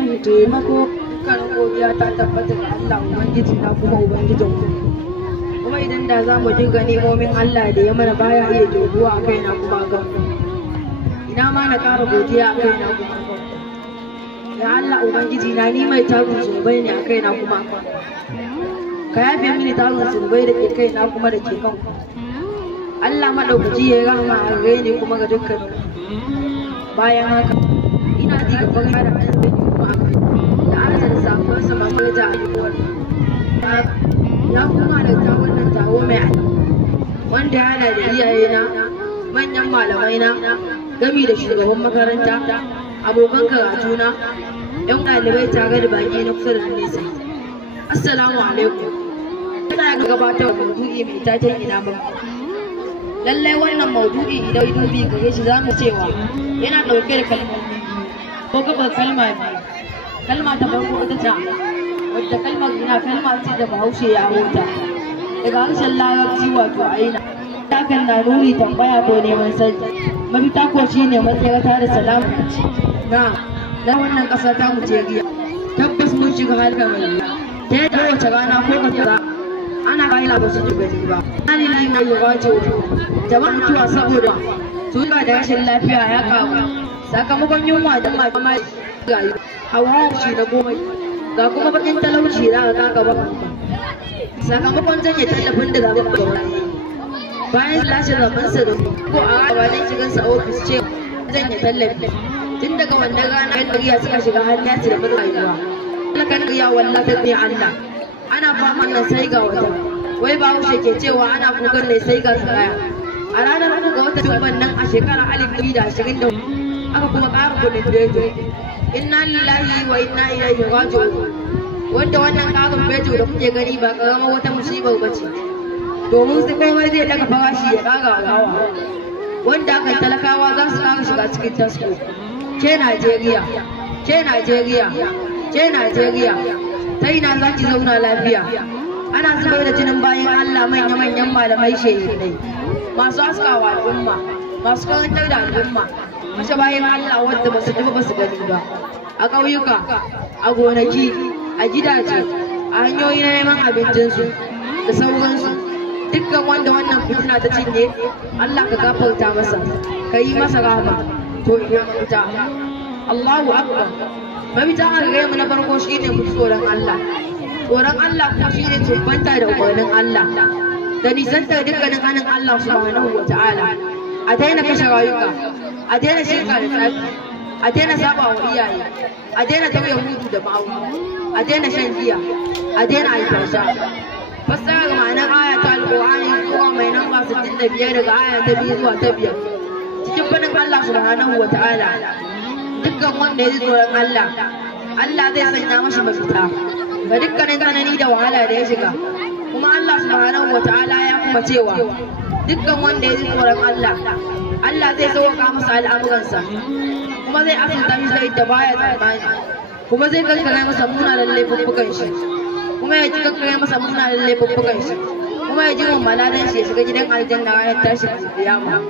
mai taimako. Kan godiya ta tabbata ga Allah Ubangiji na kuma Ubangijin ku. Kuma idan da za mu dinga nemomin Allah da ya mana baya iya doguwa a kaina kuma gan ku. Ina ma na ƙara godiya a kaina kuma gan ku. Ya Allah Ubangiji na ni mai tarin zunubai ne a kaina kuma gan ku. Ka yafe mini tarin zunubai da ke kaina kuma da ke kan ku. Allah maɗaukaki ya rahama a gare ni kuma ga dukkan bayan haka ina ji gaban yara da zai kuma a kai da arza da sakon sa masu da ayyukan ya kuma da ta wannan tawo mai wanda yana da iyayena manyan malamaina gami da shugaban makaranta abokan karatuna yan ɗalibai tare da baki na kusa da nesa. Assalamu alaikum. Ina gabatar da maudu'i mai taken ina ba. Lallai wannan maudu'i idan dubi gare shi za mu cewa yana ɗauke da kalmomi ko gabar kalma biyu. Kalma ta farko ita ce wadda kalmar ina kalma ce da Bahaushe ya hota daga harshen Larabci wato aina. Hakan na nuni tambaya ko neman sani. Mafita ko shine matsayarta da salamu na wannan ƙasa ta mu Najeriya. Tabbas mun shiga harkar rayuwa. Ta yadda wace rana ko kaza ana kaila ba su gani ba. Ani ne mai yawace jama'a mutuwa saboda tuka da rashin lafiya ya kawo sakamakon yunwa da mama rayu hawa shi na goma ga kuma bakin talauci da aka gaba sakamakon janye tallafin da zaɓen gwamnati bayan lashe zaɓensa da ko a raba don shigarsa ofis ce janye tallafi tun daga wannan rana yan dariya suka shiga har yasi da mun rayuwa talakan dariya wallahi ne Allah ana fama nan sai ga wata wai Bahaushe ke cewa ana kukan ne sai ga tsaya. A ranar 3 ga watan Juma'a nan a shekarar 2024 aka kuma ƙara kuɗin fetur. Inna lillahi wa inna ilaihi raji'un. Wanda wannan ƙarin fetur da kuke gani ba ƙaramar wata musibar ba ce. Domin su komai zai daga farashi ya ƙara hawa. Wanda hakan talakawa za su ƙara shiga cikin tasko. Ke Najeriya, ke Najeriya, ke Najeriya. Ta ina za ki zauna lafiya? Ana zubar da jinin bayan Allah manya-manyan malamai shehidai. Masu askawa al'umma, masu karantar da al'umma, mace bayan Allah wadda basu ji ba su gani ba, a ƙauyuka, a gonaki, a gidaje, a hanyoyi na neman abincinsu da sauransu. Dukkan wanda wannan fitina ta cinye, Allah ka gafarta masa, ka yi masa rahama, to ina mafita. Allahu Akbar. Mafita a gare mu na farko shine mu tsoron Allah. Tsoron Allah kuma shine tubbanta da umarnin Allah. Da nisantar dukkanin hannun Allah subhanahu wa ta'ala. A daina kashe rayuka, a daina shirka da tsafi, a daina saba wa iyaye, a daina tauye mudu da ma'auni, a daina shan giya, a daina alfasha. Fassarar ma'anar aya ta Alƙur'ani zuwa mai namba 65 daga aya ta 2 zuwa ta 5. Cikin fadin Allah subhanahu wa ta'ala. Dukkan wanda ya ji tsoron Allah, Allah zai sanya mashi mafita ga dukkanin tsanani da wahala da ya shiga. Kuma Allah subhanahu wa ta'ala ya kuma cewa dukkan wanda ya ji tsoron Allah, Allah zai sauƙaƙa masa al'amuransa, kuma zai asirta shi zai da baya tsammani, kuma zai kankare masa munanan laifuffukan shi, kuma ya kankare masa munanan laifuffukan shi, kuma ya ji maladan shi ya shiga gidan aljanna ranar tashin kiyama.